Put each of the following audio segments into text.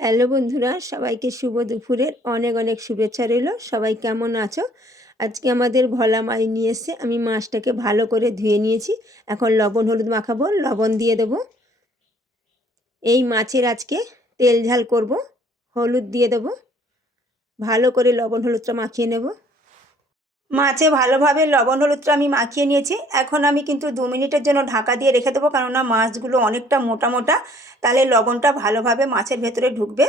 Hello বন্ধুরা, সবাইকে শুভ দুপুরের অনেক অনেক শুভেচ্ছা রইল। সবাই কেমন আছো? আজকে আমাদের ভোলা মাছ নিয়ে এসছে। আমি মাছটাকে ভালো করে ধুয়ে নিয়েছি। এখন লবণ হলুদ মাখাবো, লবণ দিয়ে দেব। এই মাছের আজকে তেল ঝাল করব। হলুদ দিয়ে দেব, ভালো করে লবণ হলুদটা মাখিয়ে নেব। মাছে ভালোভাবে লবণ হলুদটা আমি মাখিয়ে নিয়েছি। এখন আমি কিন্তু 2 মিনিটের জন্য ঢাকা দিয়ে রেখে দেবো, কেননা মাছগুলো অনেকটা মোটা মোটা, তাহলে লবণটা ভালোভাবে মাছের ভেতরে ঢুকবে।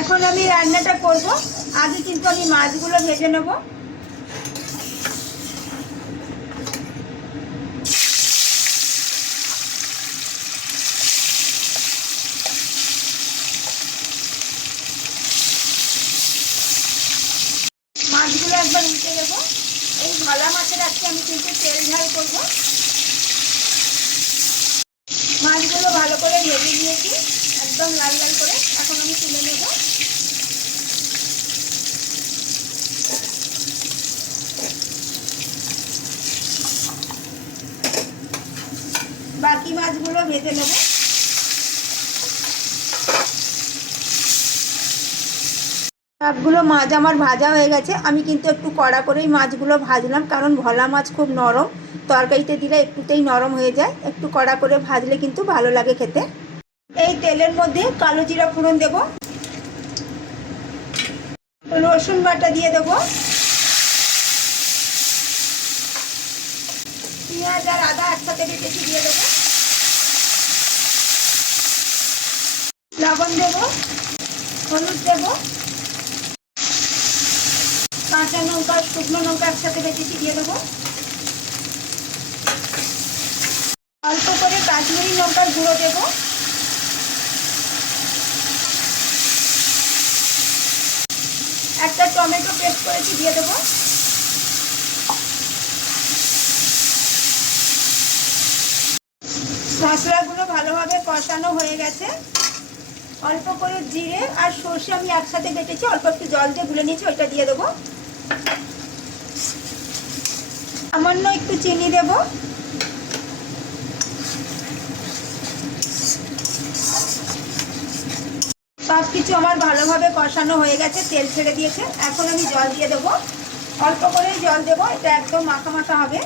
এখন আমি রান্নাটা করব। আগে কিন্তু আমি মাছগুলো ভেজে নেব। মাছগুলো একবার উল্টে দেবো। এই ভোলা মাছের আজকে আমি কিন্তু তেল ঝাল করব। মাছগুলো ভালো করে ভেজে নিয়েছি, একদম লাল লাল করে। এখন আমি তুলে নেব। বাকি মাছগুলো ভেজে নেব। সবগুলো মাছ আমার ভাজা হয়ে গেছে। আমি কিন্তু একটু কড়া করেই মাছগুলো ভাজলাম, কারণ ভোলা মাছ খুব নরম, তরকারিতে দিলে একটুতেই নরম হয়ে যায়। একটু কড়া করে ভাজলে কিন্তু ভালো লাগে খেতে। এই তেলের মধ্যে কালো জিরা ফোড়ন দেব, রসুন বাটা দিয়ে দেব, পেঁয়াজ আর আদা একসাথে বেটেছি দিয়ে দেবো, লবণ দেব, হলুদ দেব, কাঁচা লঙ্কা শুকনো লঙ্কা একসাথে বেটেছি দিয়ে দেবো, অল্প করে কাশ্মীরি লঙ্কার গুঁড়ো দেব, একটা টমেটো পেস্ট করেছি দিয়ে দেবো, মশলাগুলো ভালোভাবে কষানো হয়ে গেছে। অল্প করে জিরে আর সর্ষে আমি একসাথে বেটেছি, অল্প একটু জল দিয়ে গুলে নিয়েছি, ওইটা দিয়ে দেবো। সামান্য একটু চিনি দেব। সব কিছু আমার ভালোভাবে কষানো হয়ে গেছে, তেল ছেড়ে দিয়েছে। এখন আমি জল দিয়ে দেবো, অল্প করেই জল দেবো, এটা একদম মাখা মাখা হবে।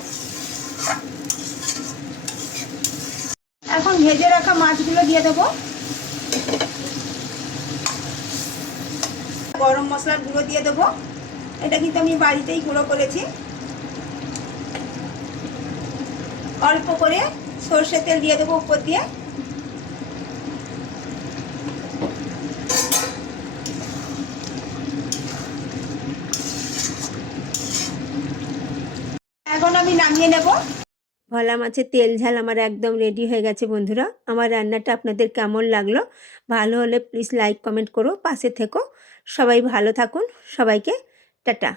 এখন ভেজে রাখা মাছগুলো দিয়ে দেবো। গরম মশলার গুঁড়ো দিয়ে দেবো, এটা কিন্তু আমি বাড়িতেই গুঁড়ো করেছি। অল্প করে সর্ষের তেল দিয়ে দেবো উপর দিয়ে। এখন আমি নামিয়ে নেব। ভোলা মাছের তেল ঝাল আমার একদম রেডি হয়ে গেছে বন্ধুরা। আমার রান্নাটা আপনাদের কেমন লাগলো? ভালো হলে প্লিজ লাইক কমেন্ট করো, পাশে থেকো। সবাই ভালো থাকুন। সবাইকে টাটা।